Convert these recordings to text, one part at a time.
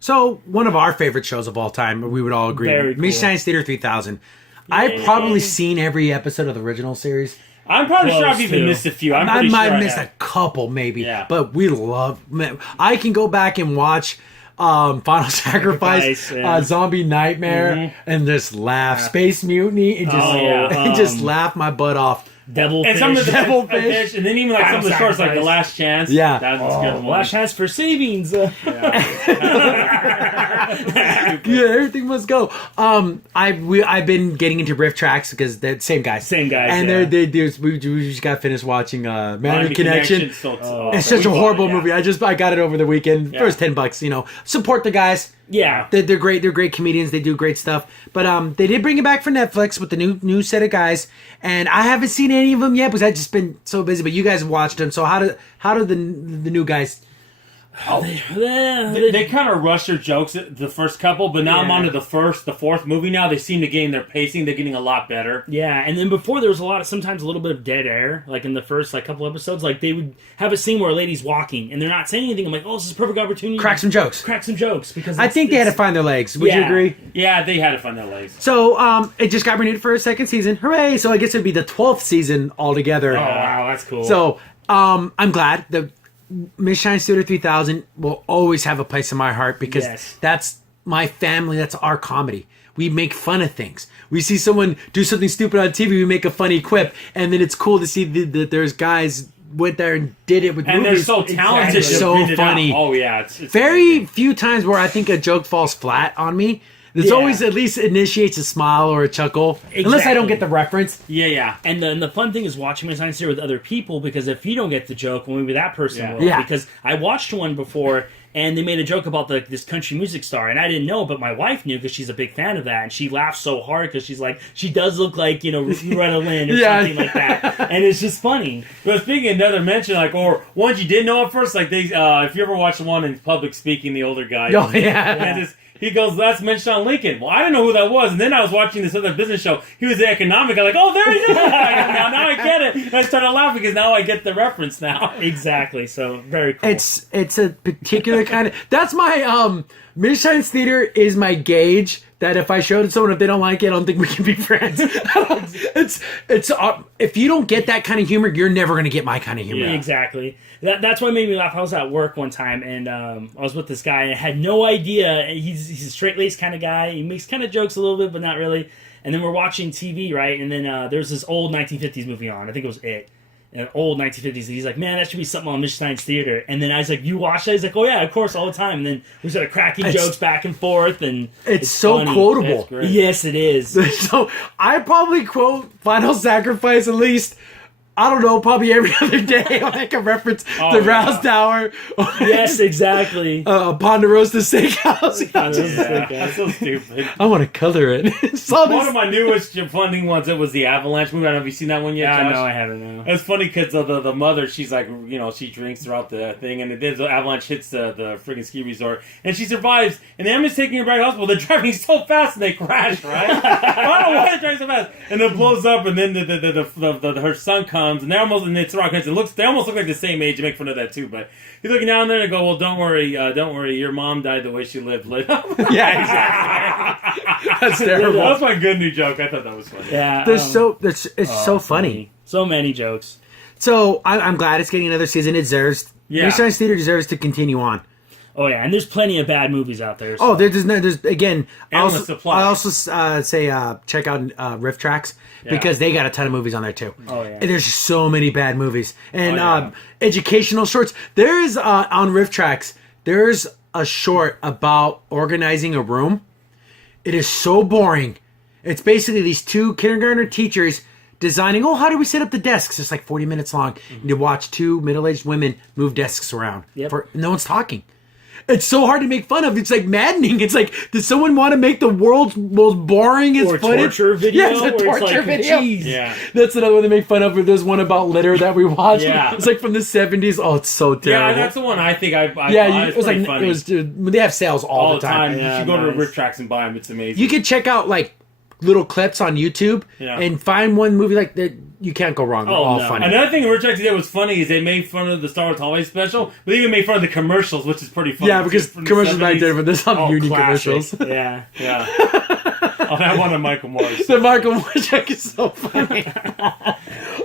So, one of our favorite shows of all time, we would all agree. Very cool. Mystery Science Theater 3000. I've probably seen every episode of the original series. I'm probably sure I've Close even to. missed a few. I I might have miss a couple, maybe. Yeah. But we love... Man, I can go back and watch Final Sacrifice, yeah. Zombie Nightmare, and just laugh. Space Mutiny, and just, Oh, yeah. and just laugh my butt off. Devilfish. And some of the Devilfish. and then even like some of the shorts, like The Sacrifice. Last Chance. Yeah. That was good. Last chance for savings. Yeah, everything must go. I've been getting into riff tracks because they're same guys. Same guys, And yeah. we just got finished watching Miami Connection. It's such a we horrible bought it, yeah. movie. I got it over the weekend. Yeah. First $10, you know. Support the guys. Yeah. They're great. They're great comedians. They do great stuff. But they did bring it back for Netflix with the new set of guys, and I haven't seen any of them yet because I've just been so busy. But you guys watched them, so how do the new guys? They kind of rush their jokes the first couple, but now I'm Yeah. on to the fourth movie now. They seem to gain their pacing. They're getting a lot better. Yeah, and then before there was sometimes a little bit of dead air, like in the first couple episodes, like they would have a scene where a lady's walking and they're not saying anything. I'm like, oh, this is a perfect opportunity. Crack some jokes. Crack some jokes because I think they had to find their legs. Would you Yeah. agree? Yeah, they had to find their legs. So it just got renewed for a second season. Hooray! So I guess it'd be the 12th season altogether. Oh wow, that's cool. So I'm glad the Mystery Science Theater 3000 will always have a place in my heart because Yes. that's my family. That's our comedy. We make fun of things. We see someone do something stupid on TV, we make a funny quip, and then it's cool to see that there's guys went there and did it with And movies. they're so talented. It's to so print it out. funny. Oh yeah, it's Very amazing. few times where I think a joke falls flat on me. There's Yeah. always at least initiates a smile or a chuckle, unless I don't Exactly. get the reference. Yeah. And the fun thing is watching my science theater with other people because if you don't get the joke, well, maybe that person Yeah. will. Yeah. Because I watched one before and they made a joke about this country music star and I didn't know, but my wife knew because she's a big fan of that and she laughed so hard because she's like, she does look like, Loretta Lynn or Yeah. something like that. And it's just funny. But speaking of another mention, or ones you didn't know at first, if you ever watch the one in Public Speaking, the older guy. Oh, yeah. And he goes, that's mentioned on Lincoln. Well, I didn't know who that was. And then I was watching this other business show. He was the economic. I'm like, oh, there he is. now I get it. And I started laughing because now I get the reference now. Exactly. So very cool. It's a particular kind of. That's my Mystery Science Theater is my gauge. That if I showed it to someone, if they don't like it, I don't think we can be friends. it's if you don't get that kind of humor, you're never going to get my kind of humor. Yeah. Exactly. That's what made me laugh. I was at work one time and I was with this guy and I had no idea. He's a straight-laced kind of guy. He makes kind of jokes a little bit, but not really. And then we're watching TV, right? And then there's this old 1950s movie on. I think it was It. An old 1950s. And he's like, man, that should be something on Mystery Science Theater. And then I was like, you watch that? He's like, oh yeah, of course, all the time. And then we started cracking jokes back and forth. And It's so funny. quotable. That's great. Yes, it is. So I probably quote Final Sacrifice at least, I don't know, probably every other day. I'll make a reference to yeah. Rouse Tower. Yes, exactly. Ponderosa Steakhouse. That's so stupid. I want to color it. Saw One this. of my newest funding ones, it was the Avalanche movie. I don't know if you've seen that one yet, Yeah, Josh? no, I haven't. No. It's funny because the mother, she's like, she drinks throughout the thing, and the avalanche hits the friggin' ski resort, and she survives, and the ambulance taking her back to the hospital. They're driving so fast, and they crash, right? I don't know why they're driving so fast, and it blows up, and then her son comes, and it's rock. They almost look like the same age. You make fun of that too, but he's looking down there and go, well, don't worry, your mom died the way she lived. Yeah, exactly. That's terrible. That's my good new joke. I thought that was funny. Yeah, It's so funny. So many jokes. So I'm glad it's getting another season. It deserves. Yeah. Mystery Science Theater deserves to continue on. Oh yeah, and there's plenty of bad movies out there. Oh, there's again. Endless supply. I also say check out Riff Tracks because they got a ton of movies on there too. Oh, yeah. And there's just so many bad movies and yeah. educational shorts. There is on Riff Tracks. There's a short about organizing a room. It is so boring. It's basically these two kindergartner teachers designing. Oh, how do we set up the desks? It's like 40 minutes long. And you watch two middle-aged women move desks around. Yep. No one's talking. It's so hard to make fun of. It's like maddening. It's like, does someone want to make the world's most boringest or footage? torture video. Yeah, it's a where torture it's like, video. Geez. Yeah. That's another one they make fun of. There's one about litter that we watched. Yeah. It's like from the 70s. Oh, it's so terrible. Yeah, that's the one I think I it was pretty like funny. It was. They have sales all the time. You Yeah, should go to nice. Riff Tracks and buy them. It's amazing. You can check out like little clips on YouTube Yeah. and find one movie like that. you can't go wrong. They're Oh, all no. funny. Another thing Rich did was funny is they made fun of the Star Wars holiday special, but they even made fun of the commercials, which is pretty funny. Yeah, because From the commercials back 70s. there, but there's some Oh, unique classic. commercials. Yeah. Yeah. Oh, that one of Michael Moore's. The Michael Moore joke is so funny.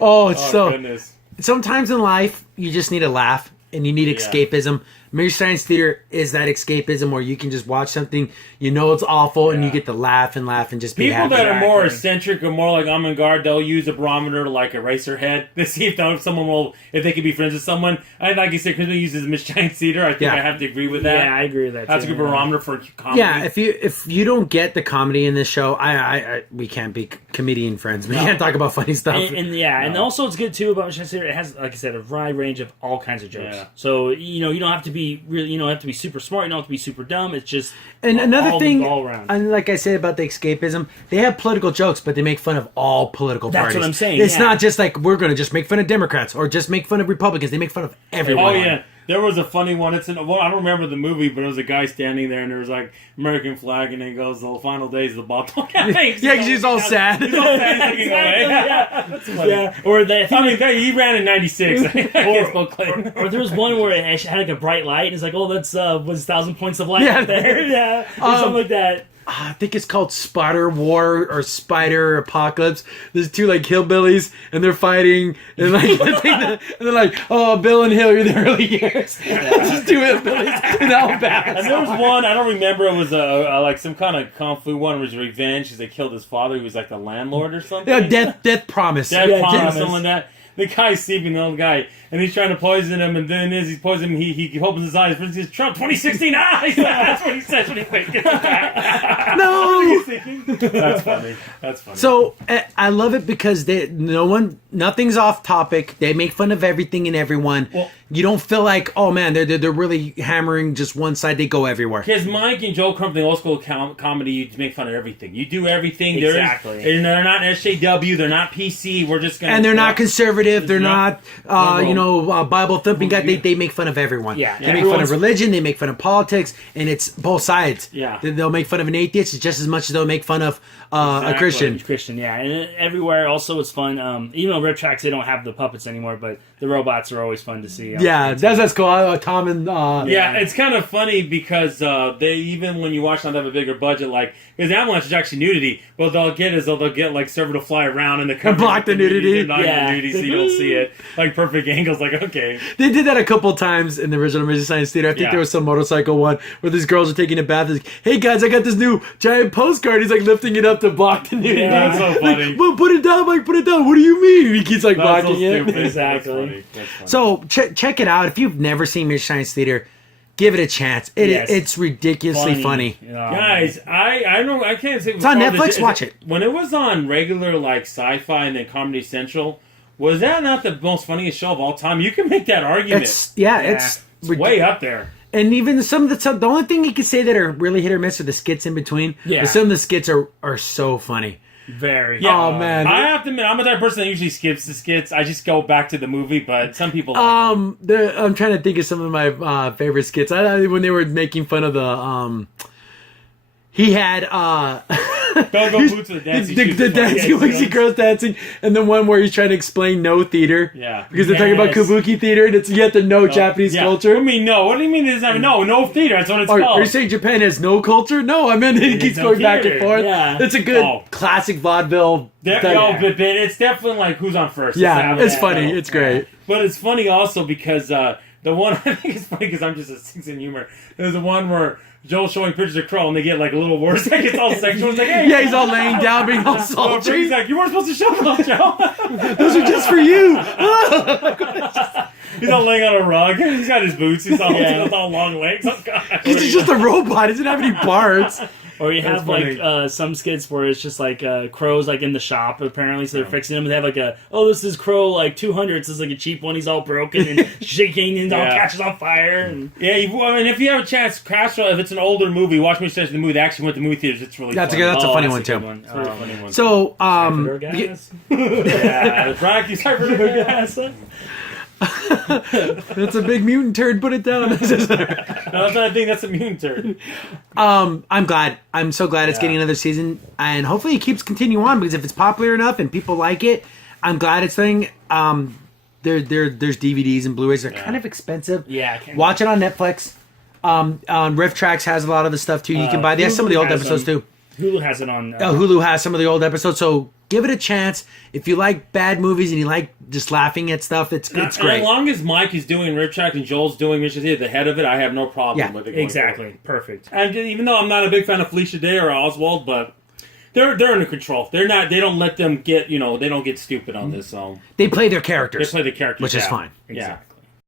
Oh, it's Oh, so. goodness. Sometimes in life, you just need a laugh and you need escapism. Mystery Science Theater is that escapism where you can just watch something, you know it's awful, and you Yeah. get to laugh and laugh and just be People happy. that are more Exactly. eccentric or more like avant-garde, they'll use a barometer to like erase their head to see if someone will, if they can be friends with someone. I like you said, Chris uses Miss Giant Theater. I think Yeah. I have to agree with that. Yeah, I agree with that. That's a too. good barometer for comedy. Yeah, if you don't get the comedy in this show, I we can't be comedian friends. We can't talk about funny stuff. And also it's good too about Michigan State. It has, like I said, a wide range of all kinds of jokes. Yeah. So you don't have to be really, you don't have to be super smart. You don't have to be super dumb. It's just And another all, thing, all around. and like I said about the escapism, they have political jokes, but they make fun of all political That's parties. what I'm saying, It's yeah. not just like we're going to just make fun of Democrats or just make fun of Republicans. They make fun of everyone. Oh yeah, there was a funny one. It's well, I don't remember the movie, but it was a guy standing there, and there was like American flag, and he goes, "The final days of the bottle." Yeah, because he's all sad. He's all sad. He's looking away. Yeah. That's funny. Yeah, or that. I mean, he ran in '96. against Bill Clinton. Or there was one where it had like a bright light, and it's like, oh, that's was 1,000 points of light Yeah. up there. Yeah, or something like that. I think it's called Spider War or Spider Apocalypse. There's two like hillbillies and they're fighting and like and they're like, oh, Bill and Hill, you're the early years. Just two hillbillies in Alabama. And there was one I don't remember. It was a like some kind of kung fu one. It was revenge because they killed his father. He was like the landlord or something. Yeah, death promise. Death Yeah, promise, Promise. something like that. The guy's sleeping, the old guy, and he's trying to poison him, and then as he's poisoning him, he opens his eyes, but he says, Trump 2016 eyes! That's what he says when he gets attacked. No. That's funny. That's funny. So I love it because nothing's off topic. They make fun of everything and everyone. Well- You don't feel like, oh man, they're really hammering just one side. They go everywhere. Because Mike and Joe come from the old school comedy, you make fun of everything. You do everything. Exactly. And they're not SJW, they're not PC, we're just going to... And they're not conservative. They're not- not, Bible thumping. They make fun of everyone. Yeah. They make fun of religion. They make fun of politics, and it's both sides. Yeah. They'll make fun of an atheist just as much as they'll make fun of a Exactly. Christian. Christian, yeah, and everywhere also it's fun. Even though Rip Tracks they don't have the puppets anymore, but the robots are always fun to see. Yeah, that's cool. Tom and Yeah, it's kind of funny because they even when you watch them, they have a bigger budget. Like because Avalanche is actually nudity, but they'll get like server to fly around and the block the nudity. not Yeah. the nudity, so you don't see it. Like perfect angles. Like okay, They did that a couple times in the original Mystery Science Theater. I think Yeah. there was some motorcycle one where these girls are taking a bath. It's like, hey guys, I got this new giant postcard. He's like lifting it up to block the nudity. Yeah, that's so Like, funny. well, put it down, Mike. Put it down. What do you mean? He keeps like That's so blocking it. stupid. Exactly. That's funny. That's funny. So check it out. If you've never seen Mystery Science Theater, give it a chance. Yes. It's ridiculously funny. Guys, I don't. I can't say It's on Netflix. Watch it. When it was on regular like Sci-Fi and then Comedy Central, was that not the most funniest show of all time? You can make that argument. It's It's way up there. And even some of the only thing you can say that are really hit or miss are the skits in between. Yeah. But some of the skits are so funny. Very. Yeah. Oh, man. I have to admit, I'm the type of person that usually skips the skits. I just go back to the movie, but some people. Like them. I'm trying to think of some of my favorite skits. When they were making fun of the he had Don't go boots with the dancing shoes. the dancing lazy girls dancing, and the one where he's trying to explain no theater. Yeah. Because they're talking about Yes. kabuki theater, and it's you have to know Japanese Yeah. culture. What do you mean no? What do you mean it doesn't have no theater? That's what it's Are called. you saying Japan has no culture? No, I mean it keeps no going back and theater, forth. yeah. It's a good Oh. classic vaudeville. But it's definitely like who's on first. Yeah, It's it's that- funny. It's great. But it's funny also because the one I think it's funny because I'm just a six in humor. There's the one where Joel's showing pictures of Crow and they get like a little worse. Like it's all sexual. It's like, hey, Yeah, he's all laying down, being all He's sultry. like, you weren't supposed to show those, Joe. Those are just for you. He's all laying on a rug. He's got his boots. He's all, Yeah. he's all long legs. Oh, God. He's just a robot. He doesn't have any parts. Or you That's have funny. like some skits where it's just like Crow's like in the shop apparently, so they're fixing him. And they have like this is Crow like 200. This is like a cheap one. He's all broken and shaking and all Yeah. catches on fire. And Yeah, and if you have a chance, Castro, if it's an older movie, watch me such the movie. They actually went to movie theaters. It's really That's a funny. good. That's a Oh, funny that's one a too. good one. It's a really funny one. So, guys. yeah, Brock, you start for Guys. that's a big mutant turd. Put it down. No, that's not a thing. That's a mutant turd. I'm glad. I'm so glad it's Yeah. getting another season, and hopefully it keeps continuing on because if it's popular enough and people like it, I'm glad it's thing. There's DVDs and Blu-rays. They're kind of expensive. Yeah, I can- Watch it on Netflix. On Riff Tracks has a lot of the stuff too. You can buy. They have some of the Hulu old has episodes them. too. Hulu has it on. Hulu has some of the old episodes, so give it a chance. If you like bad movies and you like just laughing at stuff, it's And great. as long as Mike is doing Rip Track and Joel's doing Mission City at the head of it, I have no problem Yeah, with it. Going Exactly. forward. Perfect. And even though I'm not a big fan of Felicia Day or Oswald, but they're under control. They're not. They don't let them get. They don't get stupid on this. So They play their they characters, play the characters, which is down. fine. Yeah. Exactly.